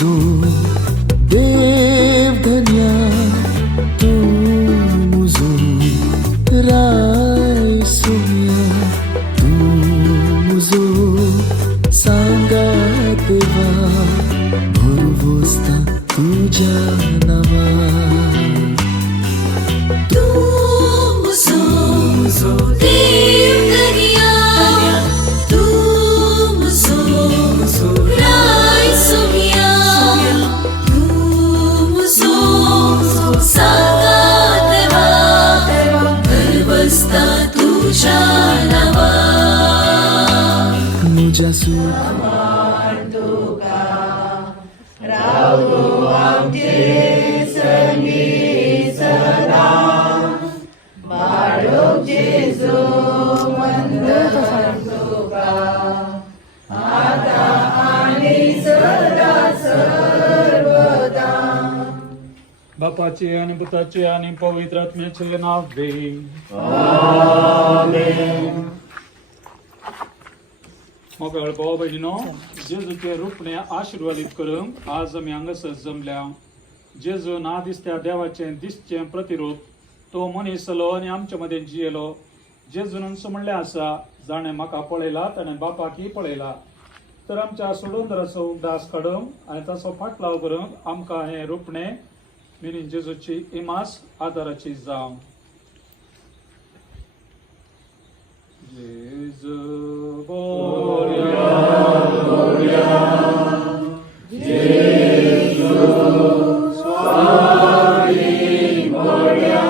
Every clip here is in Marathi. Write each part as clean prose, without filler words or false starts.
मुजो देव धन्या तू मुजो राय सोनिया तू मुजो सांगात वा भरवोस्ता तुझ्या नावा तू मुजो देव धन्या तू मुजो राय सोनिया तू मुजो सांगात वा भरवोस्ता तुझ्या नावा मुझ्या सुख बापाचे आणि पुताचे आणि पवित्र आत्म्याचे नावे मग भाऊ बहिणीनो जेजूचे रूपने आशीर्वादित करून आज आम्ही हांगासर जमल्या जेजू ना दिसत्या देवाचे दिसचे प्रतिरोध तो मनीसलो आणि आमच्या मध्ये जियेलो जेजून म्हणले असा जाणे म्हाका पळयलात आणि बापाकी पळयला तर आमच्या सोडून असो उगडास काडून आणि तसो फाटलाव करून आमकां हे रूपणे मिनी जेजूची इमास आदाराची जावं जेजू बोल्या जेजू स्वामी बोल्या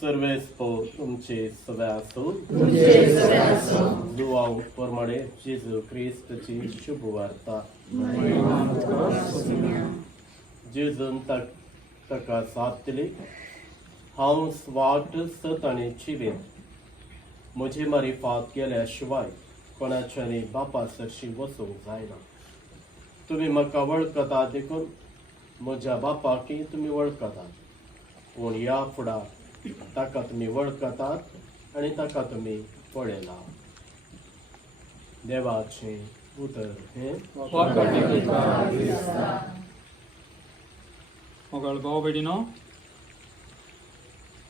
सर्वेस्po तुमचे सवे असो दुआव परमाणे जेजू ख्रिस्ताची शुभ वार्ता जेजून ताका साथ दिली हांव स्वाट सत आनी जिवीत म्हजे मारिफात केल्या शिवाय कोणाच्यानी बापा सरशी वचूंक जायना तुमी म्हाका वळखता देखून म्हज्या बापाकी तुमी वळखतात पूण ह्या फुडार ताका तुमी वळखतात आनी ताका तुमी पळयला देवाचे उतर हे मोगाळ भाऊ बहिणीनो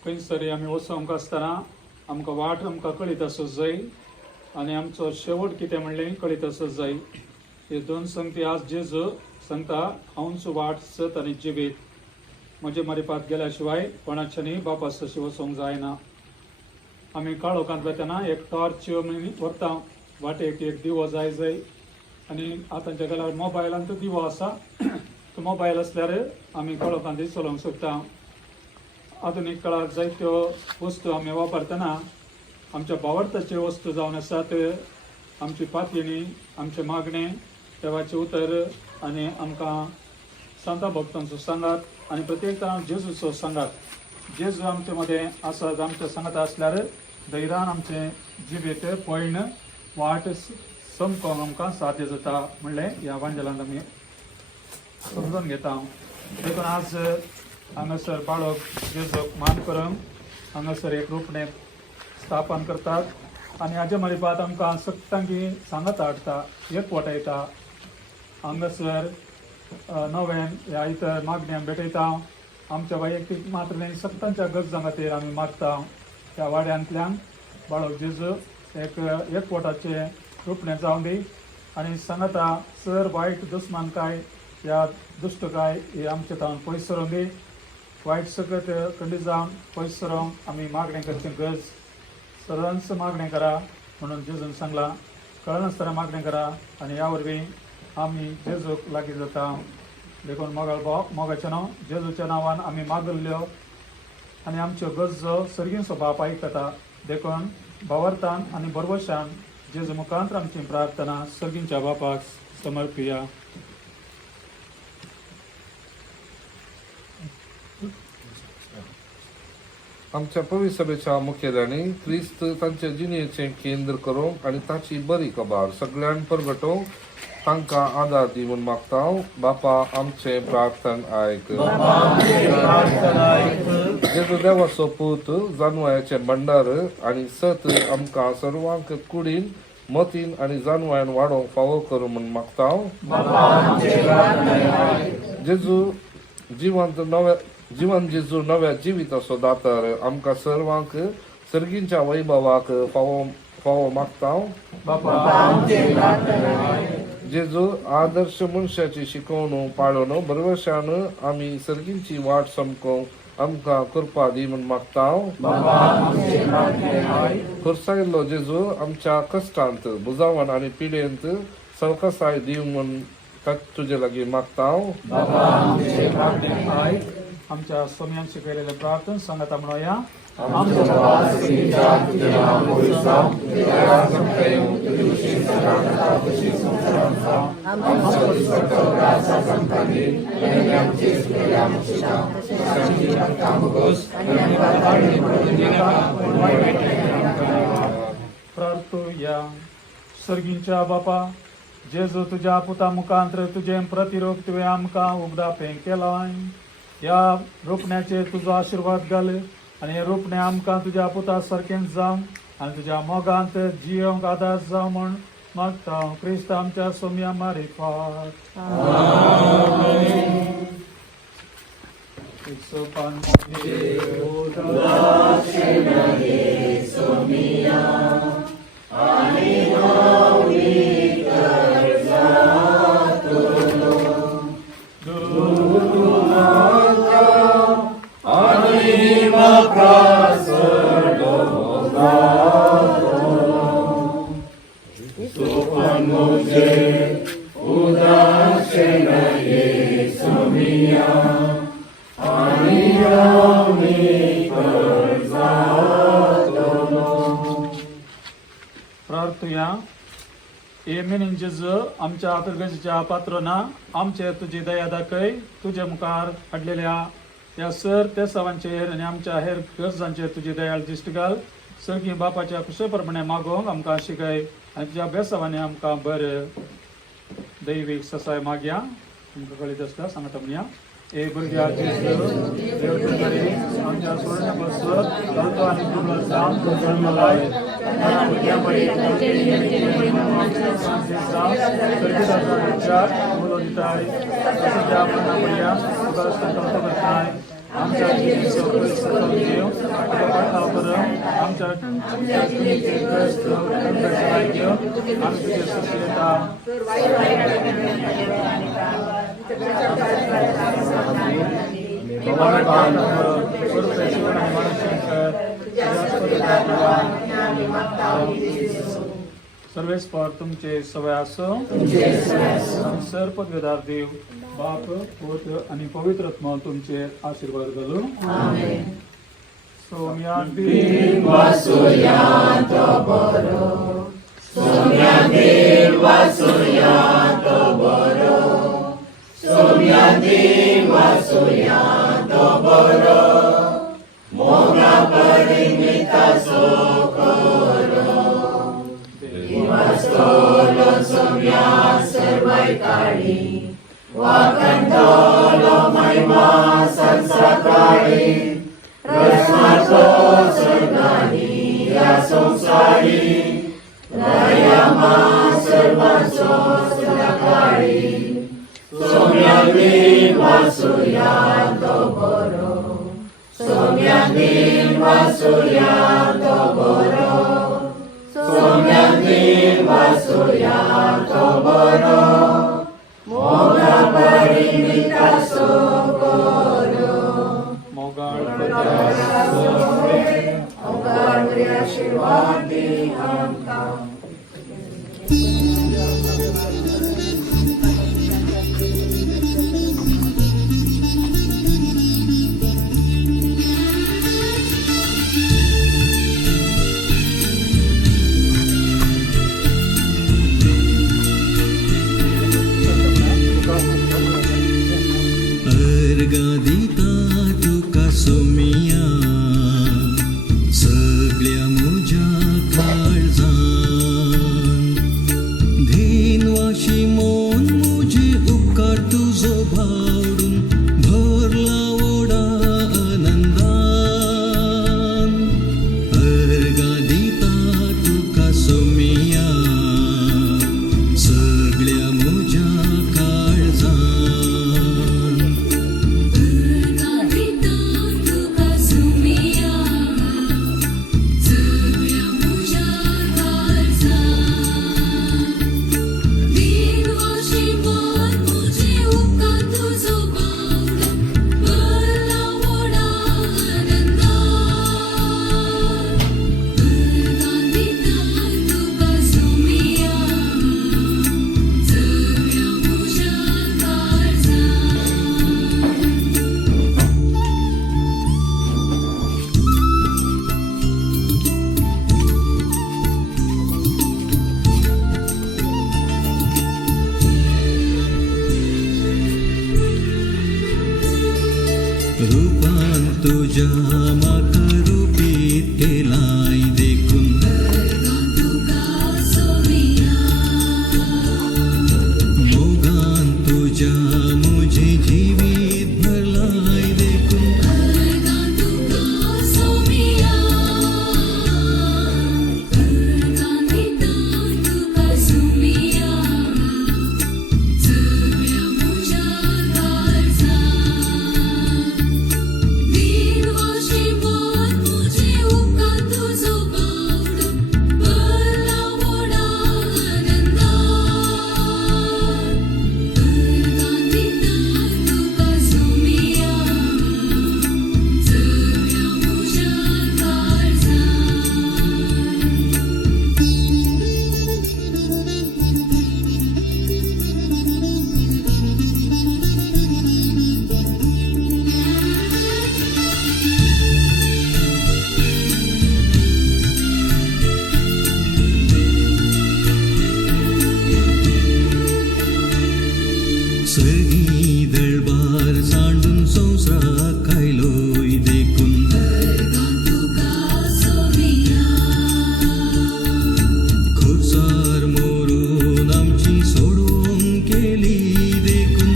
खंयसरी आमी वचूंक आसतना आमकां वाट आमकां कळीत आसूंक जाय आनी आमचो शेवट कितें म्हणलें कळीत आसूंक जाय हे दोन संगती आज जेजू सांगता हांवच वाट सत आनी जिवीत म्हजे मारिफात गेल्या शिवाय कोणाच्यानी बापा सशी वचोंक जायना आमी काळोखांत वतना एक टॉर्च व्हरता वाटेक एक दिवो जाय आनी आतांच्या काळार मोबायलांत दिवो आसा तो मोबायल आसल्यार आमी काळोखांत चलोवंक शकता आधुनीक काळार जायत्यो वस्तू आमी वापरतना आमच्या भावार्थाच्यो वस्तू जावन आसात आमची पातयेणी आमचे मागणे देवाचे उतर आनी आमकां संत भक्तांचो सांगात आनी प्रत्येक तरां जेजूचो सांगात जेजू आमचे मदें आसात आमच्या सांगात आसल्यार धैर्यान आमचे जिवेत पळयन वाट समकोंक आमकां साध्य जाता म्हणलें ह्या वांजलांत आमी समजून घेता देखून आज हांगासर बाळक जेजूक मान करून हांगासर एक रूपणे स्थापन करतात आनी हाजे मारिफात आमकां सक्तांकी सांगत हाडटा एकवटायता हांगासर नव्यान ह्या इतर मागण्यांक भेटयता आमच्या वैयक्तीक मात्र न्ही सक्तांच्या गरजां खातीर आमी मागता ह्या वाड्यांतल्यान बाळक जेजू एकवटाचे रूपणे जावं दी आनी सांगता सर वायट दुस्मानकाय ह्या दुश्टकाय ही आमचे तावन पयस सरोवन दी वायट सकट कंडिजां पयस सरोवंक आमी मागणें करचें गरज सर्वांच मागणें करा म्हणून जेजून सांगला कळनासतना मागणें करा आनी ह्या वरवीं आमी जेजूक लागीं जाता देखून मोगाच्या नांव जेजूच्या नांवान आमी मागल्ल्यो आनी आमच्यो गरजो सर्गींचो बाप आयकता. देखून भावार्थान आनी बरवशान जेजू मुखांतर आमची प्रार्थना सर्गींच्या बापाक समर्पिया. आमच्या पवित्र सभेच्या मुखेल्यानी क्रिस्त तांच्या जिणेचें केंद्र करूंक आनी ताची बरी खबर सगळ्यांक परगटोवंक तांकां आदार दी म्हूण मागता. बापा आमचे प्रार्थन आयक. जेजू देवाचो पूत जानवायाचे भंडार आनी सत आमकां सर्वांक कुडीन मतीन आनी जानवायान वाडोवंक फावो करूं म्हूण मागता. जेजू जीवन जेजू नव्या जिविताचो दातार आमकां सर्वांक सर्गींच्या वैभवाक फावो मागता. जेजू आदर्श मनशाची शिकवणूक पाळून बरवशान आमी सर्गींची वाट समकोवंक आमकां कृपा दी म्हूण मागता. खुर्सायिल्लो जेजू आमच्या कश्टांत बुजावण आनी पिडेंत सवकासाय दिवं म्हूण तुजे लागीं मागता. आमच्या सोम्यान शिकयलेले प्रार्थना सांगाता म्हणूया. प्रार्थूया. सर्गींच्या बापा जेजू तुज्या पुता मुखांतर तुझे प्रतिरोप तुवें आमकां उगडापें केलाय. ह्या रोपण्याचे तुजो आशिर्वाद घाल आनी हे रोपणे आमकां तुज्या पुता सारकें जावं आनी तुज्या मोगांत जियोंक आदार जावं म्हूण मागता. क्रिस्त आमच्या सोम्या मारिफात. प्रार्थूया. हे मेनीन जेजू आमच्या आदरगतीच्या पात्रोना आमचे तुजी दया दाखय. तुजे मुखार हाडलेल्या ह्या सर त्या सवांचेर आनी आमच्या हेर गरजांचेर तुजी दयाळ दिश्ट घाल. सर्गी बापाच्या कुशे प्रमाणे मागोवंक आमकां शिकय आनी तुज्या बेसावांनी आमकां बरें दैवीक ससाय मागया. तुमकां कळीत आसता सांगता म्हणया. हे भुरग्या जेजू देव तुजे आमच्या सोडण्या बसत घालतो आनी तुका जावन जल्म लाय. आमच्या सर्वेस्पर तुमचे सवय असो. सर पदवेदार देव बाप पुत्र आणि पवित्र आत्मा तुमचे आशीर्वाद घालू. सोम्या देव वासुया तो बरो. सोम्या देव वासुया तो बरो. सोम्या देव वासुया तो बरो. मोगा परिमिता सो करो. देवास्तोलो सोम्या सर्वाय काळी. वाकंतोलो महिमा संसाकाळी. प्रश्नाचो सर्गानी या संसारी. दयामा सर्वांचो सदाकाळी. सोम्या देव वासुया तो बरो. सोम्या देव वासुया तो बरो. सोम्या देव वासुया तो बरो. मोगा परिमिता सो करो. मोगाळ आशीर्वाद दी आमकां. तुझ्या म्हाका रुपीत केलाय देखून मोगान तुझ्या मुझे जिवीत भरलाय देखून सर्गी दळबार सांडून संवसाराक खायलोय देखून खुर्सार मोरून आमची सोडून केली देखून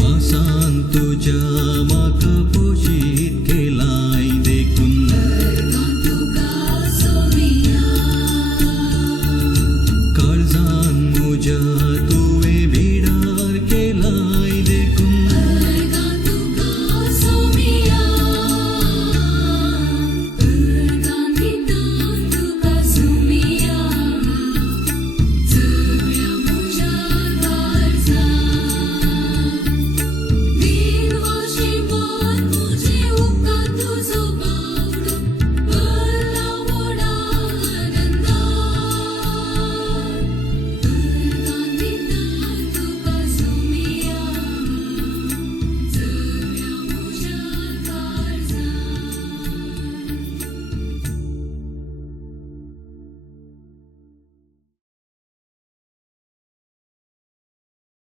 मासान तुझ्या म्हाका पोशी